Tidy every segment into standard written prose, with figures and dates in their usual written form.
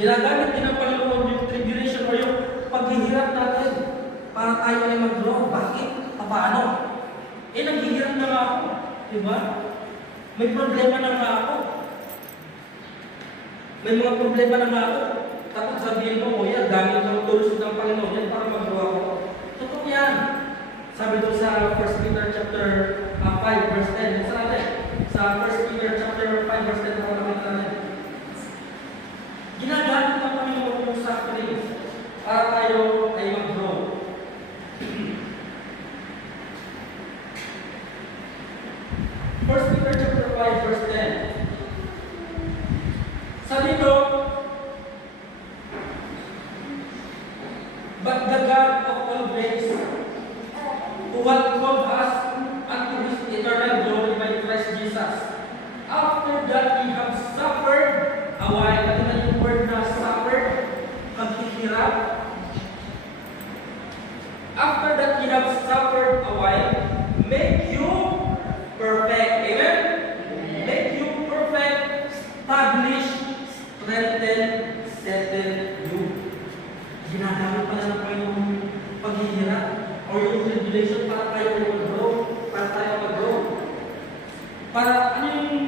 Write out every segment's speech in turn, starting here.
Ginagamit din ng Panginoon yung tribulation o yung paghihirap natin para tayo ay mag-grow. Bakit? Paano? Naghihirap na nga ako. Diba? May problema na nga ako. May mga problema na nga ako. Tapos sabihin mo, yan, gamit ng tools ng Panginoon yan para mag-grow ako. Totoo yan. Sabi doon sa 1 Peter chapter 5 verse 10. Sa natin? Sa 1 Peter chapter 5 verse 10 na nakita natin. Ginagamit ng Panginoon yung suffering para tayo ay mag-grow. First Peter chapter 5 verse 10. Sabi ko, but the God of all grace, who hath called us unto his eternal glory by Christ Jesus, after that we have suffered a while, ano na yung word na suffered, paghihirap. After that we have suffered a while, make you perfect. Amen? Make you perfect, establish, strengthen, settle you. Ginagamit pala ng Panginoon paghihirap o yung tribulation para tayo mag-grow. Para tayo mag-grow. Para ano yung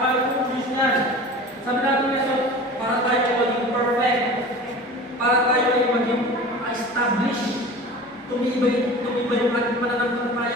conclusion yan? Sabi natin nga, para tayo maging perfect. Para tayo maging establish. Tumibay yung ating pananampalataya.